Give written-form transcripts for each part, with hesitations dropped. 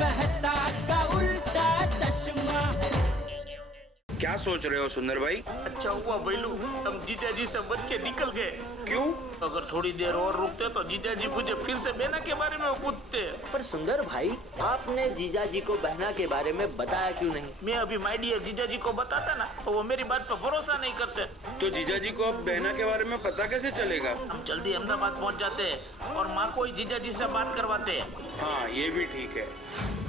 मेहता का उल्टा चश्मा। क्या सोच रहे हो सुंदर भाई? अच्छा हुआ भैलू हम जीजाजी से बच के निकल गए। क्यों? अगर थोड़ी देर और रुकते तो जीजाजी मुझे फिर से बहना के बारे में पूछते। पर सुंदर भाई, आपने जीजाजी को बहना के बारे में बताया क्यों नहीं? मैं अभी माय डियर जीजाजी को बताता ना तो वो मेरी बात पर भरोसा नहीं करते। तो जीजाजी को अब बहना के बारे में पता कैसे चलेगा? हम जल्दी अहमदाबाद पहुंच जाते हैं और माँ को ही जीजाजी से बात करवाते हैं। हाँ ये भी ठीक है।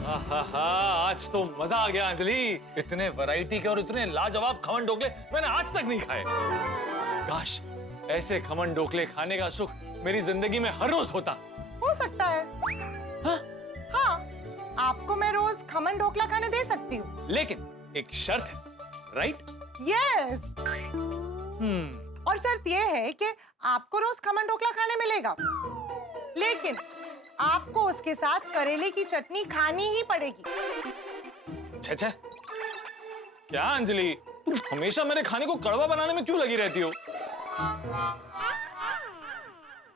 आज तो मजा आ गया अंजलि। इतने वैरायटी के और इतने लाजवाब खमन डोकले मैंने आज तक नहीं खाए। काश ऐसे खमन डोकले खाने का सुख मेरी जिंदगी में हर रोज होता। हो सकता है। हाँ, आपको मैं रोज खमन ढोकला खाने दे सकती हूँ, लेकिन एक शर्त है, राइट? यस। और शर्त ये है कि आपको रोज खमन ढोकला खाने मिलेगा, लेकिन आपको उसके साथ करेले की चटनी खानी ही पड़ेगी। छे क्या अंजलि, तुम हमेशा मेरे खाने को कड़वा बनाने में क्यों लगी रहती हो?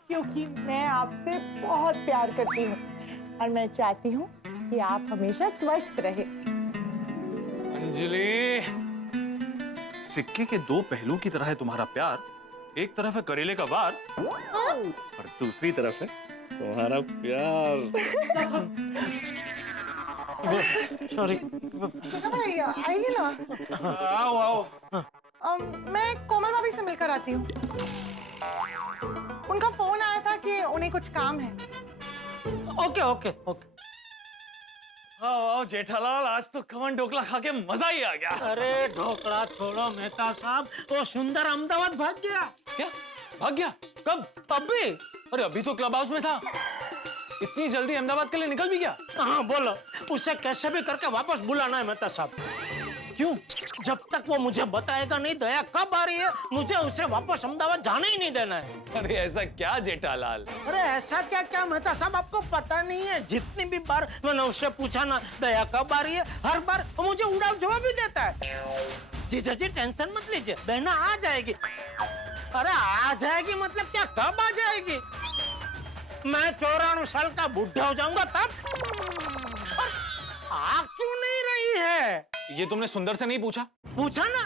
क्योंकि मैं आपसे बहुत प्यार करती हूँ और मैं चाहती हूँ कि आप हमेशा स्वस्थ रहे। अंजलि, सिक्के के दो पहलू की तरह है तुम्हारा प्यार। एक तरफ है करेले का वार और दूसरी तरफ है तुम्हारा प्यार। सॉरी। भाई आइए ना। आओ आओ। मैं कोमल भाभी से मिलकर आती हूँ। उनका फोन आया था कि उन्हें कुछ काम है। Okay okay okay. आओ जेठालाल, आज तो खमन ढोकला खा के मजा ही आ गया। अरे ढोकला छोड़ो मेहता साहब, वो सुंदर अहमदाबाद भाग गया। क्या भाग गया? कब? अभी। अरे अभी तो क्लब हाउस में था, इतनी जल्दी अहमदाबाद के लिए निकल भी गया? हाँ बोलो, उसे कैसे भी करके वापस बुलाना है मेहता साहब। क्यों? जब तक वो मुझे बताएगा नहीं दया कब आ रही है, मुझे उसे वापस अहमदाबाद जाने ही नहीं देना है। अरे ऐसा क्या जेठालाल? अरे ऐसा क्या क्या मेहता साहब, आपको पता नहीं है? जितनी भी बार मैंने उससे पूछा ना दया कब आ रही है, हर बार वो मुझे उड़ाव जवाब ही देता है। जीजा जी टेंशन मत लीजिए, बहना आ जाएगी। अरे आ जाएगी मतलब क्या, कब आ जाएगी? मैं 94 साल का बुढ़ा हो जाऊंगा तब। आ क्यों नहीं रही है? ये तुमने सुंदर से नहीं पूछा? पूछा ना,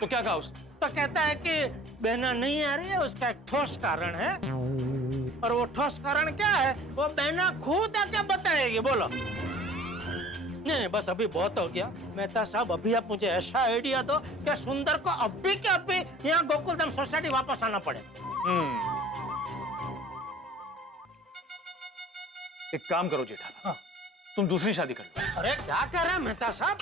तो क्या कहा उसने? तो कहता है कि बहना नहीं आ रही है, उसका एक ठोस कारण है। और वो ठोस कारण क्या है वो बहना खुद आके बताएगी। बोलो। नहीं बस अभी बहुत हो गया मेहता साहब, अभी आप मुझे ऐसा आइडिया दो कि सुंदर को अभी के अभी यहाँ गोकुलधाम सोसाइटी वापस आना पड़े। एक काम करो जेठालाल, तुम दूसरी शादी कर लो। अरे क्या कर रहे हैं मेहता साहब,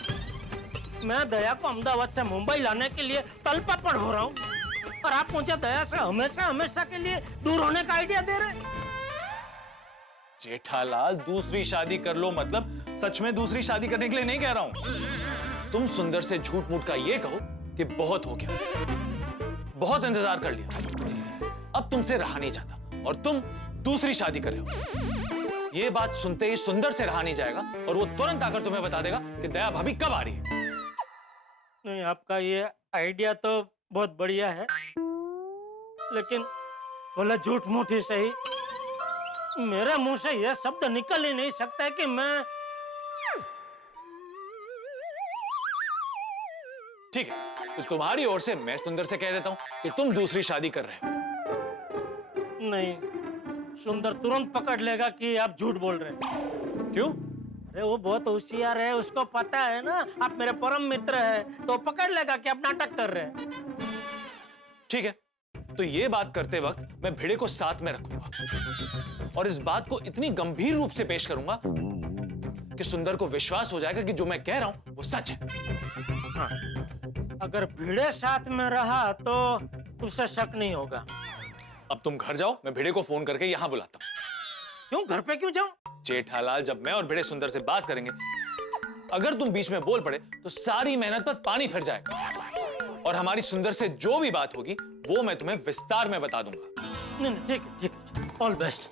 मैं दया को अहमदाबाद से मुंबई लाने के लिए तलपापड़ हो रहा हूँ और आप मुझे दया से हमेशा हमेशा के लिए दूर होने का आइडिया दे रहे हैं। जेठालाल दूसरी शादी कर लो मतलब सच में दूसरी शादी करने के लिए नहीं कह रहा हूं। तुम सुंदर से झूठ मूठ का ये कहो कि बहुत हो गया, बहुत इंतजार कर लिया, अब तुमसे रहा नहीं जाता और तुम दूसरी शादी कर रहे हो। ये बात सुनते ही सुंदर से रहा नहीं जाएगा और वो तुरंत आकर तुम्हें बता देगा कि दया भाभी कब आ रही है। नहीं, आपका ये आइडिया तो बहुत बढ़िया है, लेकिन बोला झूठ मूठ ही सही, मेरे मुंह से यह शब्द निकल ही नहीं सकता है कि मैं। ठीक है, तो तुम्हारी ओर से मैं सुंदर से कह देता हूं कि तुम दूसरी शादी कर रहे हो। नहीं, सुंदर तुरंत पकड़ लेगा कि आप झूठ बोल रहे हैं। क्यों? अरे वो बहुत होशियार है, उसको पता है ना आप मेरे परम मित्र हैं, तो पकड़ लेगा कि आप नाटक कर रहे हैं। ठीक है, तो ये बात करते वक्त मैं भिड़े को साथ में रखूंगा और इस बात को इतनी गंभीर रूप से पेश करूंगा कि सुंदर को विश्वास हो जाएगा कि जो मैं कह रहा हूं वो सच है। हाँ, अगर भिड़े साथ में रहा तो उसे शक नहीं होगा। अब तुम घर जाओ, मैं भिड़े को फोन करके यहां बुलाता हूं। क्यों? घर पे क्यों जाऊं? जेठालाल, जब मैं और भिड़े सुंदर से बात करेंगे, अगर तुम बीच में बोल पड़े तो सारी मेहनत पर पानी फिर जाएगा और हमारी सुंदर से जो भी बात होगी वो मैं तुम्हें विस्तार में बता दूंगा। नहीं ठीक है, ठीक है, ऑल बेस्ट।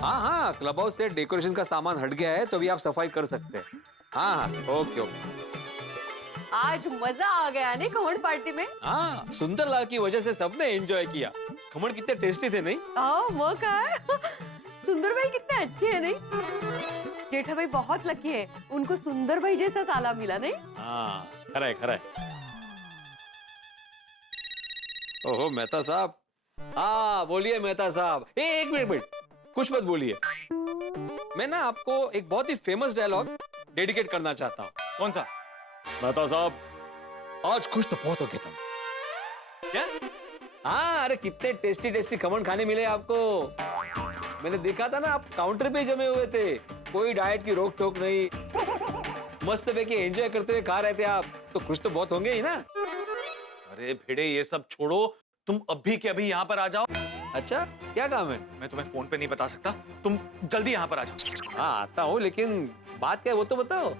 हाँ हाँ, क्लब हाउस से डेकोरेशन का सामान हट गया है तो भी आप सफाई कर सकते हैं। हाँ हाँ, ओके ओके। आज मजा आ गया नहीं खमण पार्टी में? हाँ, सुंदरलाल की वजह से सबने एंजॉय किया। खमण कितने टेस्टी थे नहीं? वो काय सुंदर भाई कितने अच्छे हैं नहीं? जेठा भाई बहुत लकी है, उनको सुंदर भाई जैसा साला मिला नहीं? हाँ, खरा है, खरा है। ओहो मेहता साहब, हाँ बोलिए मेहता साहब। एक मिनट, कुछ मत बोलिए। मैं ना आपको एक बहुत ही फेमस डायलॉग डेडिकेट करना चाहता हूँ। कौन सा? मेहता साहब, आज खुश तो बहुत हो गए तुम। क्या? हाँ, अरे कितने टेस्टी टेस्टी खमण खाने मिले आपको। मैंने देखा था ना, आप काउंटर पे जमे हुए थे, कोई डाइट की रोक टोक नहीं, मस्त पैकी एंजॉय करते हुए खा रहे थे आप, तो खुश तो बहुत होंगे ही ना। अरे भिड़े, ये सब छोड़ो, तुम अभी के अभी यहाँ पर आ जाओ। अच्छा, क्या काम है? मैं तुम्हें फोन पे नहीं बता सकता, तुम जल्दी यहाँ पर आ जाओ। हाँ आता हूँ, लेकिन बात क्या है वो तो बताओ।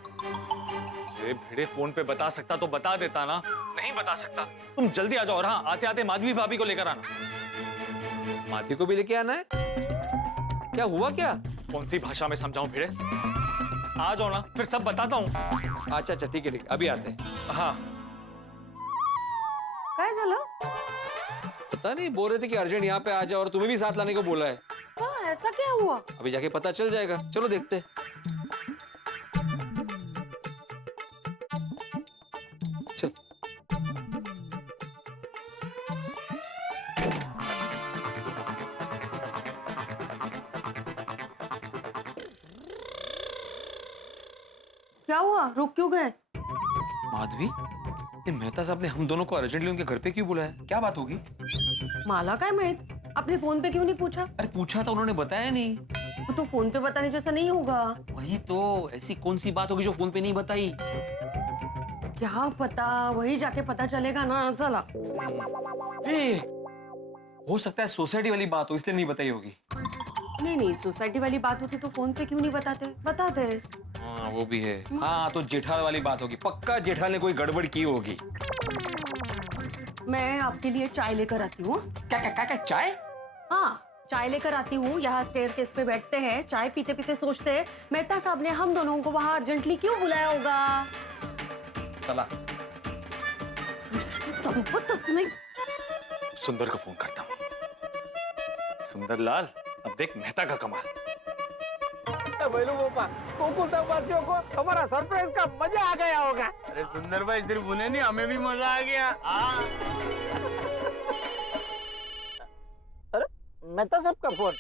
अरे भिड़े, फोन पे बता सकता तो बता देता ना, नहीं बता सकता। तुम जल्दी आ जाओ, और हाँ, आते आते माधवी भाभी को लेकर आना। माथी को भी लेके आना है? क्या हुआ क्या? कौन सी भाषा में समझाऊं भिड़े? आ जाओ ना, फिर सब बताता हूँ। अच्छा अच्छा, ठीक है ठीक है, अभी आते हैं। हाँ। काय झालं? पता नहीं, बोल रहे थे कि अर्जेंट यहाँ पे आ जाओ, और तुम्हें भी साथ लाने को बोला है। ऐसा क्या हुआ? अभी जाके पता चल जाएगा, चलो देखते हैं। चल। क्या हुआ? रुक क्यों गए? माधवी, ये मेहता साहब ने हम दोनों को अर्जेंटली उनके घर पे क्यों बुलाया? क्या बात होगी? माला काय माहित? आपने फोन पे क्यों नहीं पूछा? अरे पूछा था, उन्होंने बताया नहीं। वो तो फोन पे बताने जैसा नहीं होगा। वही तो, ऐसी कौन सी बात होगी जो फोन पे नहीं बताई? क्या पता, वही जाके पता चलेगा ना। चला। हो सकता है सोसाइटी वाली बात हो, इसलिए नहीं बताई होगी। नहीं, सोसाइटी वाली बात होती तो फोन पे क्यों नहीं बताते? हाँ वो भी है। हाँ तो जेठाल वाली बात होगी, पक्का जेठाल ने कोई गड़बड़ की होगी। मैं आपके लिए चाय लेकर आती हूँ। क्या चाय? हाँ, चाय लेकर आती हूँ। यहाँ स्टेयरकेस पे बैठते हैं, चाय पीते पीते सोचते हैं मेहता साहब ने हम दोनों को वहाँ अर्जेंटली क्यों बुलाया होगा। चला। संपत नहीं। सुंदर को फोन करता हूँ। सुंदरलाल, अब देख मेहता का कमाल। बोलो पापा, गोकुलवासियों को हमारा सरप्राइज का मजा आ गया होगा। अरे सुंदर भाई, सिर्फ उन्हें नहीं, हमें भी मजा आ गया। अरे मेहता साहब का फोन।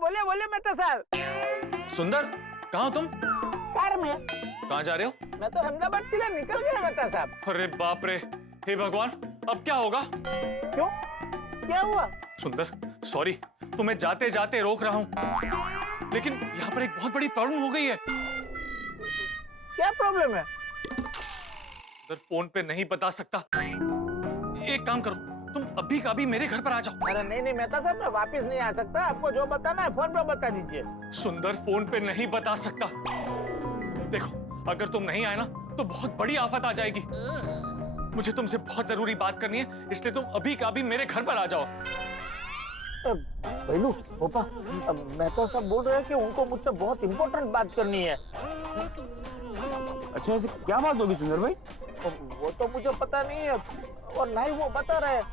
बोले मेहता साहब। सुंदर, कहाँ हो तुम? कार में। कहाँ जा रहे हो? मैं तो अहमदाबाद के लिए निकल गया मेहता साहब। अरे बाप रे, हे भगवान, अब क्या होगा? क्यों? क्या हुआ? सुंदर, सॉरी, तुम्हें जाते जाते रोक रहा हूँ, लेकिन यहाँ पर एक बहुत बड़ी प्रॉब्लम हो गई है। क्या प्रॉब्लम है? सुंदर, फोन पे नहीं बता सकता। एक काम करो, तुम अभी का अभी मेरे घर पर आ जाओ। अरे नहीं मेहता साहब, मैं वापस नहीं आ सकता। आपको जो बताना है फोन पे बता दीजिए। सुंदर, फोन पे नहीं बता सकता। देखो, अगर तुम नहीं आए ना तो बहुत बड़ी आफत आ जाएगी। मुझे तुमसे बहुत जरूरी बात करनी है, इसलिए तुम अभी का अभी मेरे घर पर आ जाओ। भैलू पापा, मेहता साहब बोल रहे हैं कि उनको मुझसे बहुत इम्पोर्टेंट बात करनी है। अच्छा, ऐसी क्या बात होगी सुंदर भाई? वो तो मुझे पता नहीं है, और ना ही वो बता रहे हैं।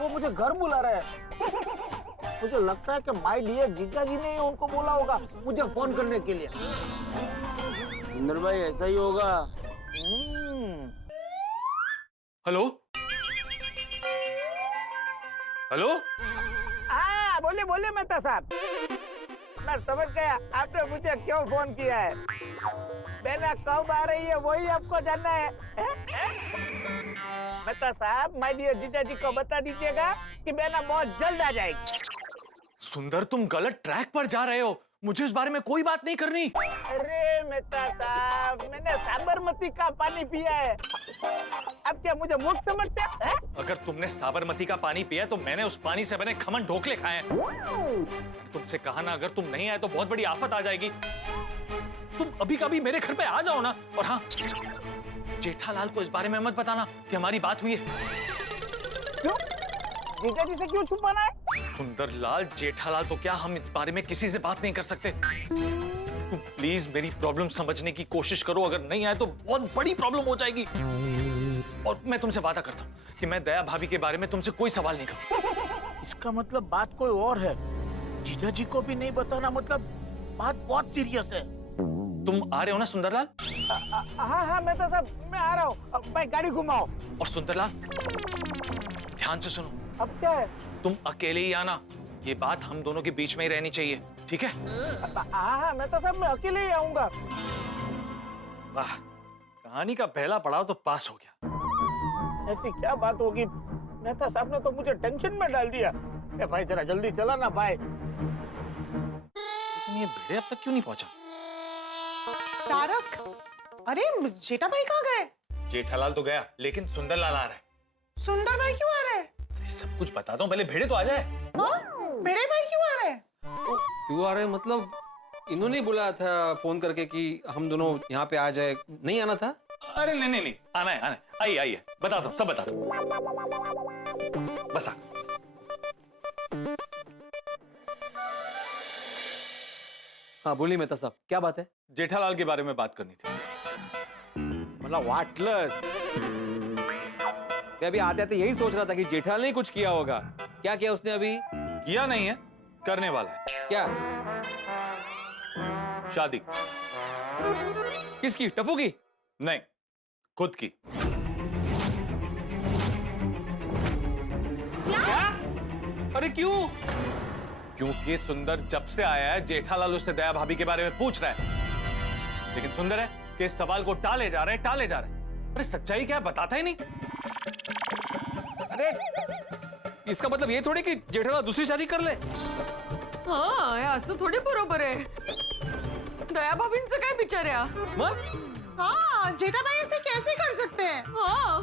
वो मुझे घर बुला रहे हैं। मुझे लगता है कि माय डियर जीजा जी ने उनको बोला होगा मुझे फोन करने के लिए। सुंदर भाई, ऐसा ही होगा। Hello hello. हाँ, बोले मेहता साहब। मैं समझ गया आपने मुझे क्यों फोन किया है। बेना कब आ रही है वही आपको जानना है। मेहता साहब, माय डियर जीजा जी को बता दीजिएगा कि बेना बहुत जल्द आ जाएगी। सुंदर, तुम गलत ट्रैक पर जा रहे हो, मुझे इस बारे में कोई बात नहीं करनी। अरे मेहता साहब, मैंने साबरमती का पानी पिया है। अब क्या मुझे मूर्ख समझते हैं? अगर तुमने साबरमती का पानी पिया तो मैंने उस पानी से बने खमन ढोकले खाए हैं। तुमसे कहा ना, अगर तुम नहीं आए तो बहुत बड़ी आफत आ जाएगी। तुम अभी कभी मेरे घर पे आ जाओ ना। और हाँ, जेठालाल को इस बारे में मत बताना कि हमारी बात हुई है। क्यों? जीजा जी से क्यों छुपाना है? सुंदरलाल, जेठालाल तो क्या, हम इस बारे में किसी से बात नहीं कर सकते। तुम प्लीज मेरी प्रॉब्लम समझने की कोशिश करो, अगर नहीं आए तो बहुत बड़ी प्रॉब्लम हो जाएगी। और मैं तुमसे वादा करता हूँ कि मैं दया भाभी के बारे में तुमसे कोई सवाल नहीं करूँ। इसका मतलब बात कोई और है। जीजा जी को भी नहीं बताना, मतलब बात बहुत सीरियस है। तुम आ रहे हो ना सुंदरलाल? हाँ हाँ मेहता साहब, मैं आ रहा हूँ। भाई गाड़ी घुमाओ। और सुंदरलाल ध्यान से सुनो, अब क्या है? तुम अकेले ही आना, ये बात हम दोनों के बीच में ही रहनी चाहिए, ठीक है? हाँ हाँ मेहता साहब, मैं अकेले ही आऊंगा। वाह, कहानी का पहला पड़ाव तो पास हो गया। ऐसी क्या बात होगी? मेहता साहब ने तो मुझे टेंशन में डाल दिया। ए भाई जरा जल्दी चला ना भाई। लेकिन ये भेड़े अब तक क्यों नहीं पहुंचा? तारक, अरे जेठा भाई कहाँ गए? जेठालाल तो गया, लेकिन सुंदरलाल आ रहा है। सुंदर भाई क्यों आ रहे हैं? अरे सब कुछ बताता हूँ, पहले भेड़े तो आ जाए। हाँ? भिड़े भाई क्यों आ रहे हैं? क्यों आ रहे हैं मतलब? इन्होंने बुलाया था फोन करके कि हम दोनों यहाँ पे आ जाए, नहीं आना था? अरे नहीं नहीं नहीं, आना है, आना है। आइए आइए, बताता हूँ, सब बताता हूँ। बस आ। हाँ बोलिए मेहता साहब, क्या बात है? जेठालाल के बारे में बात करनी थी। मतलब वाटलस, मैं अभी आते आते यही सोच रहा था कि जेठालाल ने कुछ किया होगा। क्या किया उसने अभी? किया नहीं है, करने वाला है। क्या? शादी। किसकी? टप्पू की? नहीं, खुद की। क्या? अरे क्यों? क्योंकि सुंदर जब से आया है जेठालाल उससे दया भाभी के बारे में पूछ रहा है, लेकिन सुंदर है कि इस सवाल को टाले जा रहे हैं, टाले जा रहे हैं। अरे सच्चाई क्या है बताता ही नहीं। अरे इसका मतलब ये थोड़ी कि जेठालाल दूसरी शादी कर ले। हाँ, हे असं थोडी बरोबर आहे। दया भाभींचं काय बिचाऱ्या? हाँ, जेठा भाई ऐसे कैसे कर सकते हैं? हाँ,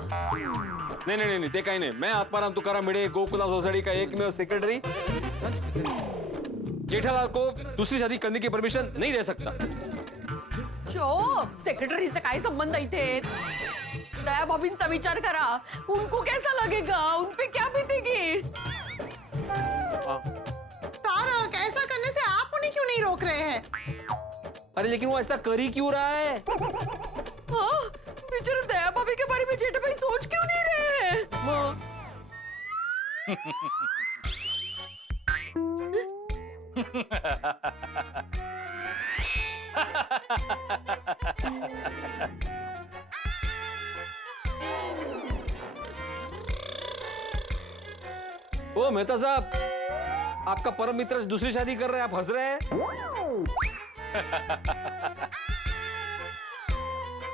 नहीं नहीं नहीं, ते काही नाही। मैं आत्माराम तुकाराम भिडे, गोकुला सोसायटी का एकमेव सेक्रेटरी जेठालाल को दूसरी शादी करने की परमिशन नहीं दे सकता। शो सेक्रेटरीचा काय संबंध इथे? दया भाभींचा विचार करा, उनको कैसा लगेगा, उन पे क्या बीतेगी? तारक, ऐसा करने से आप उन्हें क्यों नहीं रोक रहे हैं? अरे लेकिन वो ऐसा कर ही क्यों रहा है? हाँ, बेचारे दया भाभी के बारे में जेठा भाई सोच क्यों नहीं रहे हैं? ओ मेहता साहब, आपका परम मित्र दूसरी शादी कर रहे हैं, आप हंस रहे हैं?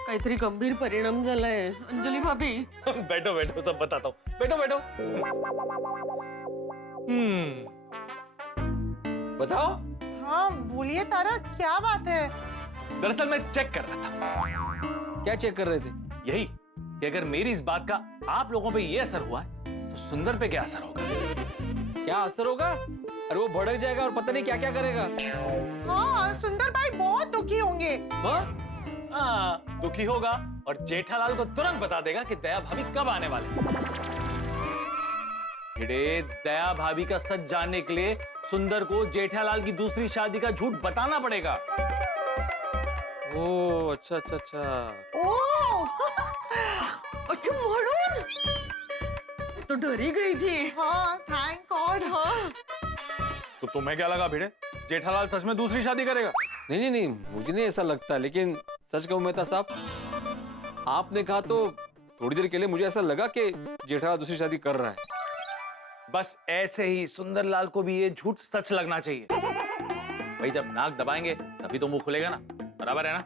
काहीतरी गंभीर परिणाम झालाय अंजली भाभी। बैठो बैठो, सब बताता हूँ। बैठो बैठो। बताओ। हाँ बोलिए तारक, क्या बात है? दरअसल मैं चेक कर रहा था। क्या चेक कर रहे थे? यही कि अगर मेरी इस बात का आप लोगों पे ये असर हुआ है तो सुंदर पे क्या असर होगा। क्या असर होगा? अरे वो भड़क जाएगा और पता नहीं क्या क्या करेगा। हाँ, सुंदर भाई बहुत दुखी होंगे। हाँ, दुखी होगा और जेठालाल को तुरंत बता देगा कि दया भाभी कब आने वाले हैं। भिड़े, दया भाभी का सच जानने के लिए सुंदर को जेठालाल की दूसरी शादी का झूठ बताना पड़ेगा। ओह अच्छा अच्छा अच्छा। ओह अच्छा म्हणून तो डर ही गई थी। हाँ, थैंक गॉड। हाँ, तो तुम्हें क्या लगा भिड़े, जेठालाल सच में दूसरी शादी करेगा? नहीं नहीं नहीं, मुझे नहीं ऐसा लगता, लेकिन सच कहूं मेहता साहब, आपने कहा तो थोड़ी देर के लिए मुझे ऐसा लगा कि जेठालाल दूसरी शादी कर रहा है। बस ऐसे ही सुंदरलाल को भी ये झूठ सच लगना चाहिए। भाई जब नाक दबाएंगे तभी तो मुंह खुलेगा ना, बराबर है ना?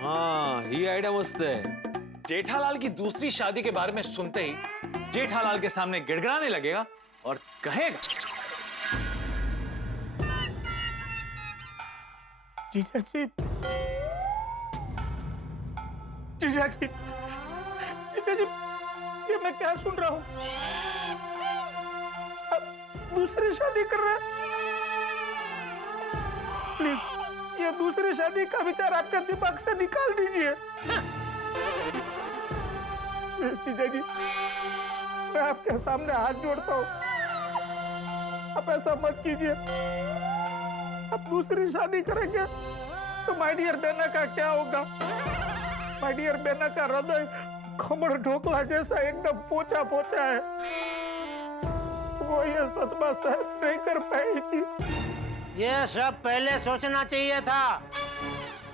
हाँ, ये आइडिया मस्त है। जेठालाल की दूसरी शादी के बारे में सुनते ही जेठालाल के सामने गिड़गिड़ाने लगेगा और कहेगा, जीजा जी, जीजा जी, जीजा जी, ये मैं क्या सुन रहा हूँ? अब दूसरी शादी कर रहे हैं? प्लीज ये दूसरी शादी का विचार आपके दिमाग से निकाल दीजिए। जीजा जी, मैं आपके सामने हाथ जोड़ता हूँ, आप ऐसा मत कीजिए। आप दूसरी शादी करेंगे तो माय डियर बेना का क्या होगा? माय डियर बेना का हृदय खमण ढोकला जैसा एकदम पोचा पोचा है, वो ये सदमा सहन नहीं कर पाएगी। ये सब पहले सोचना चाहिए था।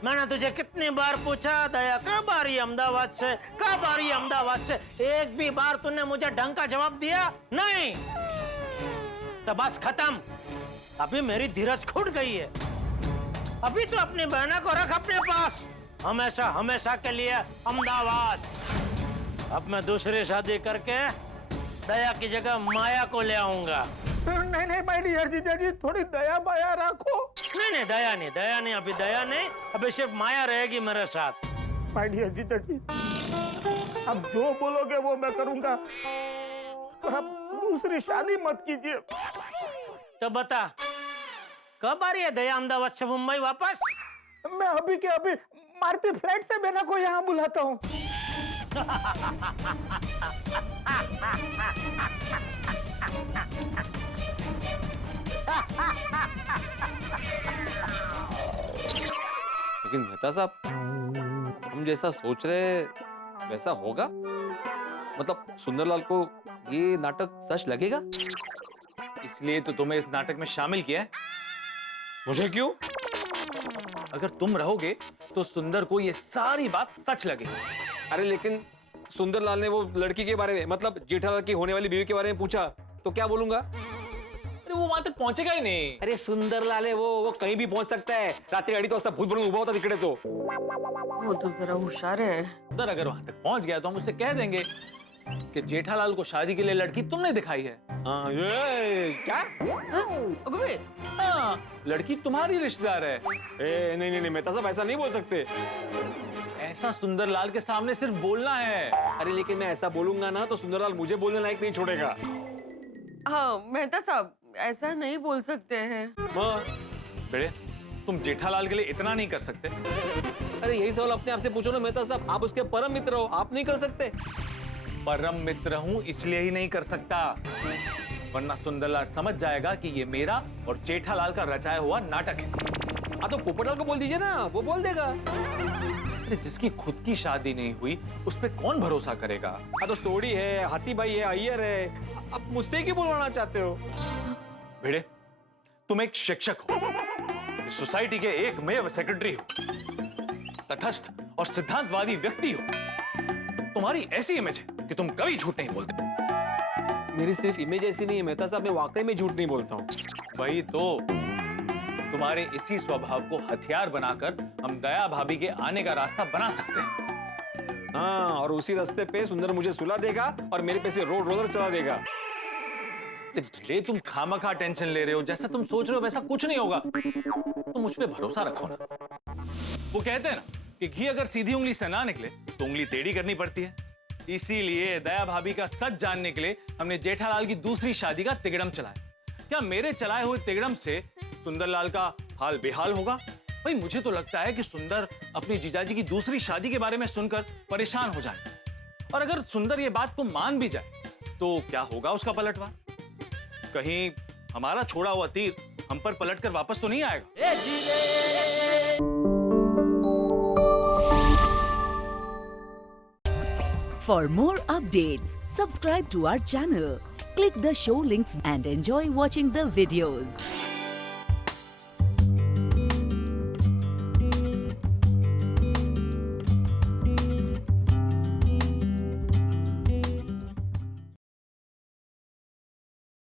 मैंने तुझे कितनी बार पूछा, दया कब आ रही है अहमदाबाद से, कब आ रही है अहमदाबाद से? एक भी बार तूने मुझे ढंग का जवाब दिया नहीं। तो बस खत्म, अभी मेरी धीरज छूट गई है। अभी तो अपनी बहना को रख अपने पास, हमेशा हमेशा के लिए अहमदाबाद। अब मैं दूसरी शादी करके दया की जगह माया को ले आऊंगा। नहीं नहीं माय डियर जीजा जी, थोड़ी दया बाया रखो। नहीं, दया नहीं, अभी दया नहीं, अभी सिर्फ माया रहेगी मेरे साथ। माय डियर जीजा जी, अब जो बोलोगे वो मैं करूंगा, पर अब दूसरी शादी मत कीजिए। तो बता, कब आ रही है दया अहमदाबाद से मुंबई वापस? मैं अभी के अभी मारुति फ्लाइट से बेना को यहाँ बुलाता हूँ। लेकिन मेहता साहब, हम जैसा सोच रहे वैसा होगा? मतलब सुंदरलाल को ये नाटक सच लगेगा? इसलिए तो तुम्हें इस नाटक में शामिल किया है। मुझे क्यों? अगर तुम रहोगे तो सुंदर को ये सारी बात सच लगेगी। अरे लेकिन सुंदरलाल ने वो लड़की के बारे में, मतलब जेठालाल की होने वाली बीवी के बारे में पूछा तो क्या बोलूंगा? अरे वो वहां तक पहुंचेगा ही नहीं। अरे सुंदरलाल है वो कहीं भी पहुंच सकता है। रात्रि 2:30 वाजता भूत बनूं उभा होता तिकडे तो। वो तो जरा होशियार है। सुंदर अगर वहां तक पहुंच गया तो हम उससे कह देंगे कि जेठालाल को शादी के लिए लड़की तुमने दिखाई है। हाँ, ये क्या? अबे हाँ, लड़की तुम्हारी रिश्तेदार है। नहीं मेहता साहब, ऐसा नहीं बोल सकते। ऐसा सुंदरलाल के सामने सिर्फ बोलना है। अरे लेकिन मैं ऐसा बोलूंगा ना तो सुंदरलाल मुझे बोलने लायक नहीं छोड़ेगा। हाँ मेहता साहब, ऐसा नहीं बोल सकते हैं। बेटे, तुम जेठालाल के लिए इतना नहीं कर सकते? अरे यही सवाल अपने आप से पूछो ना मेहता साहब, आप उसके परम मित्र हो, आप नहीं कर सकते? परम मित्र हूं इसलिए ही नहीं कर सकता, वरना सुंदरलाल समझ जाएगा कि ये मेरा और जेठालाल का रचाया हुआ नाटक है। हाँ तो पोपटलाल को बोल दीजिए ना, वो बोल देगा। अरे जिसकी खुद की शादी नहीं हुई उस पे कौन भरोसा करेगा? हाँ तो सोडी है, हाथी भाई है, अय्यर है, आप मुझसे क्यों बुलवाना चाहते हो? भिड़े, तुम एक शिक्षक हो, इस सोसाइटी के एकमेव सेक्रेटरी हो, तटस्थ और सिद्धांतवादी व्यक्ति हो। तुम्हारी ऐसी इमेज है कि तुम कभी झूठ नहीं बोलते। मेरी सिर्फ इमेज ऐसी नहीं है मेहता साहब, मैं वाकई में झूठ नहीं बोलता हूँ। वही तो, तुम्हारे इसी स्वभाव को हथियार बनाकर हम दया भाभी के आने का रास्ता बना सकते हैं। हाँ, और उसी रास्ते पे सुंदर मुझे सुला देगा और मेरे पे से रोड रोलर चला देगा। भिड़े, तुम खामखा टेंशन ले रहे हो। जैसा तुम सोच रहे हो वैसा कुछ नहीं होगा। तुम मुझ पे भरोसा रखो ना। वो कहते हैं ना कि घी अगर सीधी उंगली से ना निकले तो उंगली टेढ़ी करनी पड़ती है। इसीलिए दया भाभी का सच जानने के लिए हमने जेठालाल की दूसरी शादी का तिगड़म चलाया। क्या मेरे चलाए हुए तिगड़म से सुंदरलाल का हाल बेहाल होगा? भाई मुझे तो लगता है कि सुंदर अपनी जीजाजी की दूसरी शादी के बारे में सुनकर परेशान हो जाए, और अगर सुंदर ये बात को मान भी जाए तो क्या होगा उसका पलटवार? कहीं हमारा छोड़ा हुआ तीर हम पर पलटकर वापस तो नहीं आएगा? For more updates, subscribe to our channel, click the show links and enjoy watching the videos.